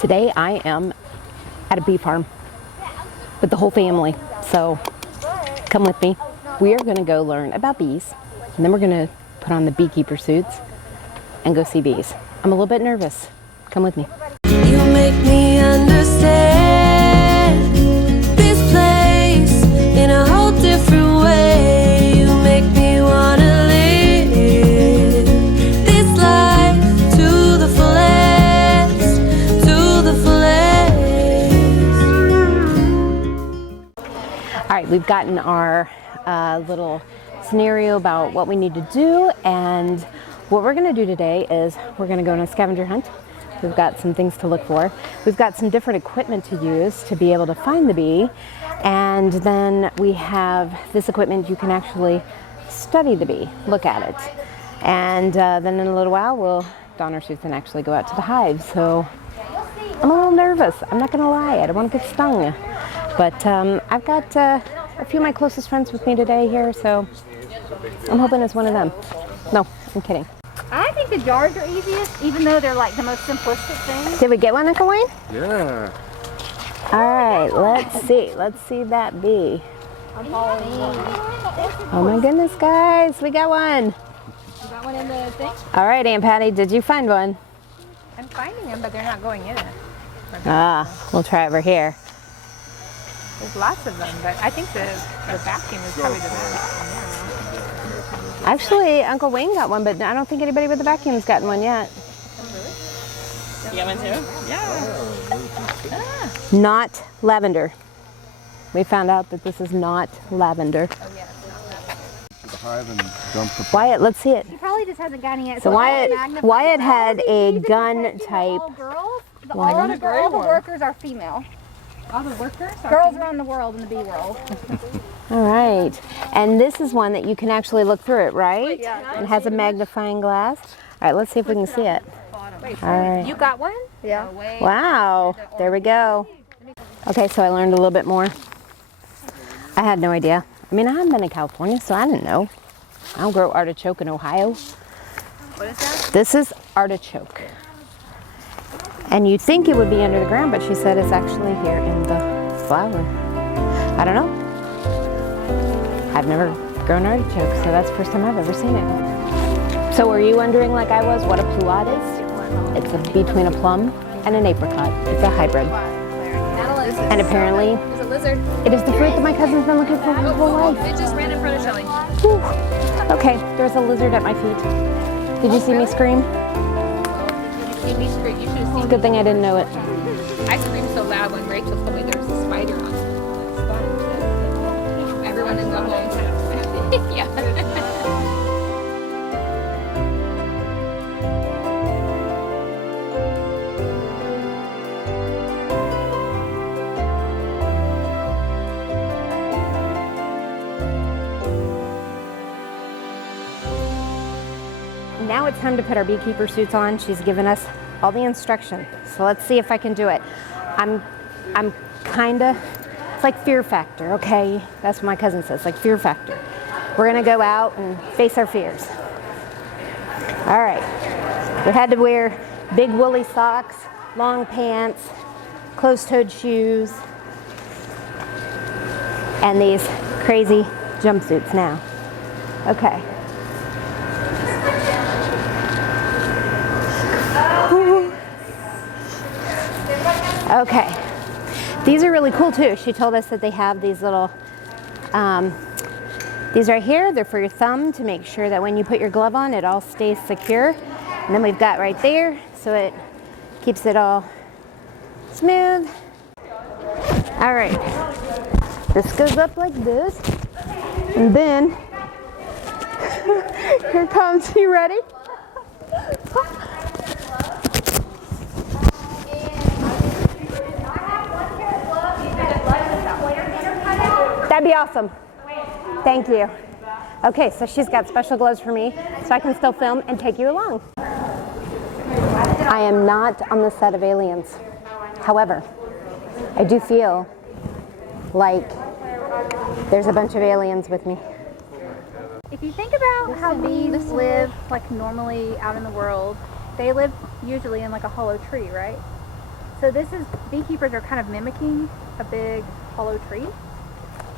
Today I am at a bee farm with the whole family, so come with me. We are going to go learn about bees, and then we're going to put on the beekeeper suits and go see bees. I'm a little bit nervous. Come with me. You make me understand this place in a whole different way. You make me wanna live this life to the fullest, to the fullest. All right, we've gotten our little scenario about what we need to do, and what we're going to do today is we're going to go on a scavenger hunt. We've got some things to look for. We've got some different equipment to use to be able to find the bee, and then we have this equipment you can actually study the bee, look at it, and then in a little while we'll don our suits and actually go out to the hive. So I'm a little nervous, I'm not going to lie. I don't want to get stung, but I've got a few of my closest friends with me today here, so I'm hoping it's one of them. No, I'm kidding. I think the jars are easiest, even though they're like the most simplistic things. Did we get one, Uncle Wayne? Yeah. All right, let's see. Let's see that bee. Oh my goodness, guys, we got one. You got one in the thing? All right, Aunt Patty, did you find one? I'm finding them, but they're not going in it. Ah, we'll try over here. There's lots of them, but I think the vacuum is probably the best. Actually, Uncle Wayne got one, but I don't think anybody with the vacuum's gotten one yet. You got one too? Yeah. Not lavender. We found out that this is not lavender. The hive and dump the Wyatt, let's see it. He probably just hasn't gotten it. So Wyatt had a gun type. All girls. All the workers are female. All the workers? Girls around the world in the bee world. All right, and this is one that you can actually look through it, right? Yeah. It has a magnifying glass. All right, let's see if we can see it. All right. You got one? Yeah. Wow, there we go. Okay, so I learned a little bit more. I had no idea. I mean, I haven't been to California, so I didn't know. I don't grow artichoke in Ohio. What is that? This is artichoke. And you'd think it would be under the ground, but she said it's actually here in the flower. I don't know. I've never grown artichoke, so that's the first time I've ever seen it. So were you wondering, like I was, what a pluot is? It's between a plum and an apricot. It's a hybrid. And apparently, There's a lizard. it is the fruit that my cousin's been looking for his whole life. It just ran in front of Shelly. Whew. Okay, there's a lizard at my feet. Did you see me scream? You see me scream. You should have It's a seen good thing I didn't know it. me. I screamed so loud when Rachel told me there was a spider on the sponge. Everyone in the home. Yeah. Now it's time to put our beekeeper suits on. She's given us all the instruction. So let's see if I can do it. I'm kinda, it's like fear factor, okay? That's what my cousin says, like fear factor. We're gonna go out and face our fears. All right, we had to wear big woolly socks, long pants, closed-toed shoes, and these crazy jumpsuits now. Okay. Okay, these are really cool too. She told us that they have these little, these right here, they're for your thumb to make sure that when you put your glove on, it all stays secure. And then we've got right there, so it keeps it all smooth. All right, this goes up like this, and then, here comes, you ready? That'd be awesome. Thank you. Okay, so she's got special gloves for me, so I can still film and take you along. I am not on the set of Aliens. However, I do feel like there's a bunch of aliens with me. If you think about how bees live like normally out in the world, they live usually in like a hollow tree, right? So this is, beekeepers are kind of mimicking a big hollow tree.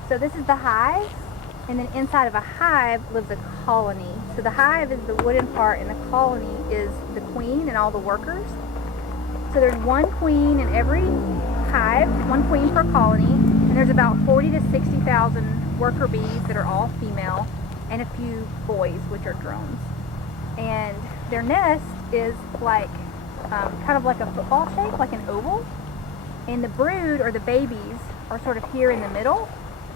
So this is the hive, and then inside of a hive lives a colony. So the hive is the wooden part, and the colony is the queen and all the workers. So there's one queen in every hive, one queen per colony, and there's about 40 to 60,000 worker bees that are all female, and a few boys, which are drones. And their nest is like, kind of like a football shape, like an oval. And the brood, or the babies, are sort of here in the middle.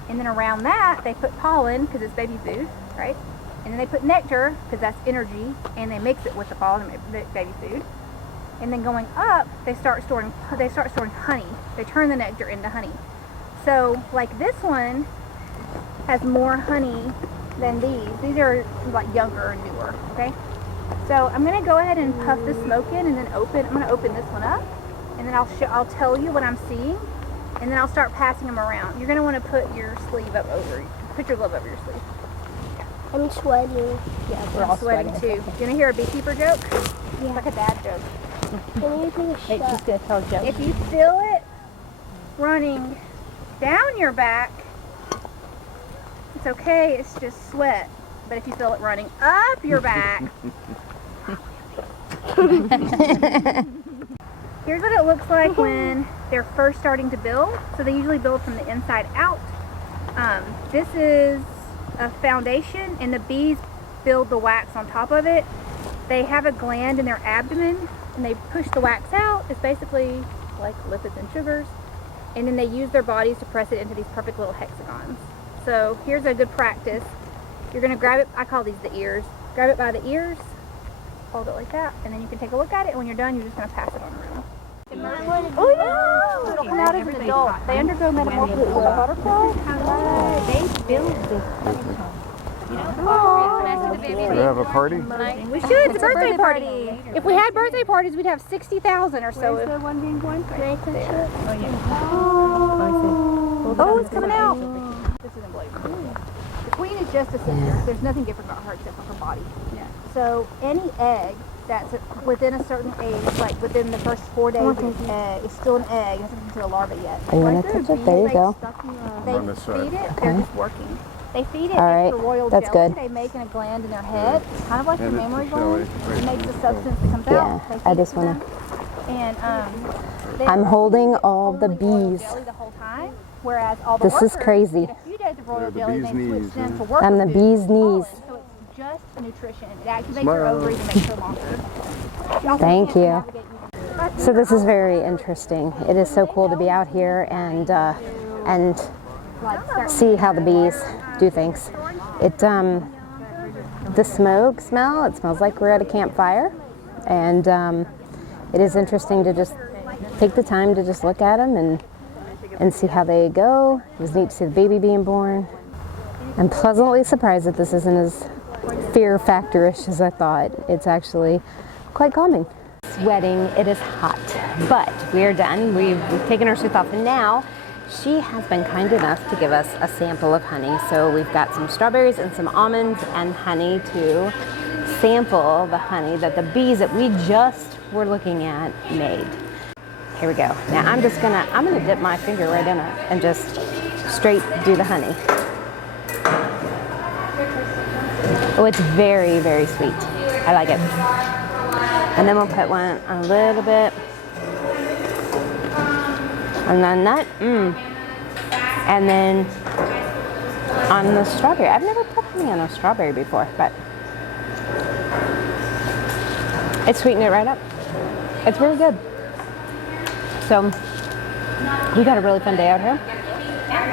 And then around that, they put pollen, because it's baby food, right? And then they put nectar, because that's energy, and they mix it with the pollen and make baby food. And then going up, they start storing honey. They turn the nectar into honey. So, like this one has more honey than these. These are like younger and newer, okay? So I'm gonna go ahead and puff the smoke in, and then I'm gonna open this one up, and then I'll tell you what I'm seeing, and then I'll start passing them around. You're gonna want to put your sleeve up over, put your glove over your sleeve. I'm sweating. Yeah, we're all sweating too. You wanna hear a beekeeper joke? Yeah. It's like a dad joke. Can you take a Hey, shot? she's gonna tell a joke. If you feel it running down your back, it's okay, it's just sweat. But if you feel it running up your back, here's what it looks like when they're first starting to build. So they usually build from the inside out. This is a foundation, and the bees build the wax on top of it. They have a gland in their abdomen, and they push the wax out. It's basically like lipids and sugars. And then they use their bodies to press it into these perfect little hexagons. So here's a good practice. You're gonna grab it, I call these the ears. Grab it by the ears, hold it like that, and then you can take a look at it, and when you're done, you're just gonna pass it on around. Oh yeah! It'll come out as an adult. They undergo metamorphosis as a butterfly. They build this. We have a party? We should, it's a birthday party. If we had birthday parties, we'd have 60,000 or so. Where's the one being born? Right there. Oh, it's coming out. This isn't blade. The queen is just a sister. There's nothing different about her except for her body. Yeah. So any egg that's within a certain age, like within the first 4 days of the egg, is still an egg. It hasn't come to a larva yet. Are you gonna touch it? There you go. They On this side. feed it. They're just working. They feed it All right, extra royal that's jelly. good. They make in a gland in their head. It's kind of like the And it's mammary the gland. jelly. It makes the substance that comes Yeah, out. They feed I it just to wanna- them. And they I'm holding all the only royal bees. jelly the whole time, whereas all the This is workers crazy. get a few days of royal the jelly, bee's and they switch knees, them huh? to worker I'm the food bee's and pollen. knees. So it's just nutrition. It activates your Smile. ovaries and makes her longer. She also Thank can't you. navigate you. So this is very interesting. It is so cool to be out here and see how the bees do things. The smoke smell, it smells like we're at a campfire, and it is interesting to just take the time to just look at them and see how they go. It was neat to see the baby being born. I'm pleasantly surprised that this isn't as fear factor-ish as I thought. It's actually quite calming. Sweating, it is hot, but we are done. We've taken our suits off, and now she has been kind enough to give us a sample of honey. So we've got some strawberries and some almonds and honey to sample the honey that the bees that we just were looking at made. Here we go. Now I'm gonna dip my finger right in it and just straight do the honey. Oh, it's very, very sweet. I like it. And then we'll put one a little bit. And then that, And then on the strawberry. I've never put honey on a strawberry before, but it sweetened it right up. It's really good. So we got a really fun day out here.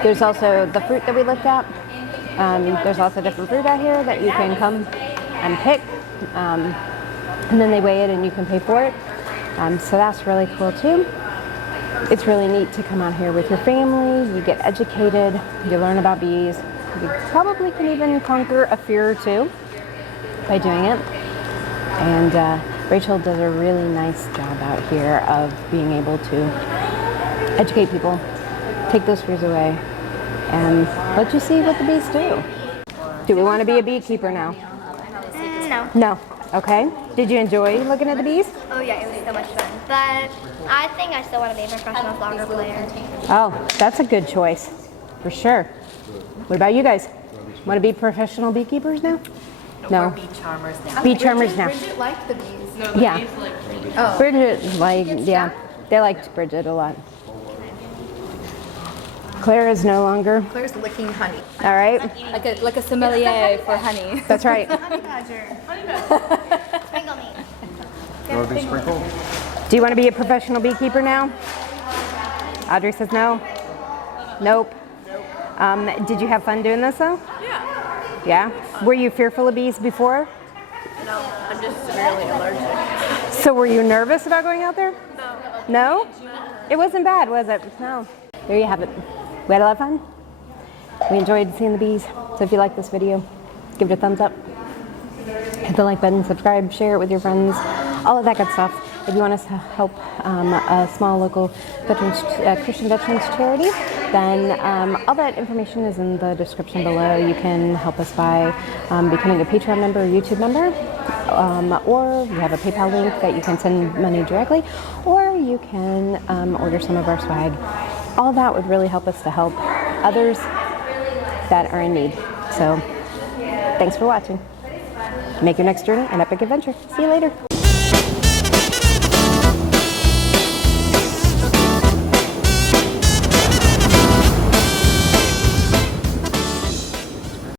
There's also the fruit that we looked at. There's also different fruit out here that you can come and pick. And then they weigh it and you can pay for it. So that's really cool too. It's really neat to come out here with your family. You get educated, you learn about bees. You probably can even conquer a fear or two by doing it. And Rachel does a really nice job out here of being able to educate people, take those fears away, and let you see what the bees do. Do we want to be a beekeeper now? No. No. Okay. Did you enjoy looking at the bees? Oh yeah, it was so much fun. But I think I still want to be a professional soccer player. Oh, that's a good choice, for sure. What about you guys? Want to be professional beekeepers now? No. Bee charmers now. Bee charmers now. Bridget liked the bees. Yeah. Bridget, like, yeah, they liked Bridget a lot. Claire is no longer. Claire's licking honey. All right. Like a sommelier for honey. That's right. Honey badger. Sprinkle me. You want to be sprinkled? Do you want to be a professional beekeeper now? Audrey says no. Nope. Did you have fun doing this though? Yeah. Yeah? Were you fearful of bees before? No, I'm just severely allergic. So were you nervous about going out there? No. No? It wasn't bad, was it? No. There you have it. We had a lot of fun. We enjoyed seeing the bees. So if you like this video, give it a thumbs up. Hit the like button, subscribe, share it with your friends, all of that good stuff. If you want us to help a small local Christian veterans charity, then all that information is in the description below. You can help us by becoming a Patreon member or YouTube member, or we have a PayPal link that you can send money directly, or you can order some of our swag. All of that would really help us to help others that are in need. So thanks for watching. Make your next journey an epic adventure. See you later.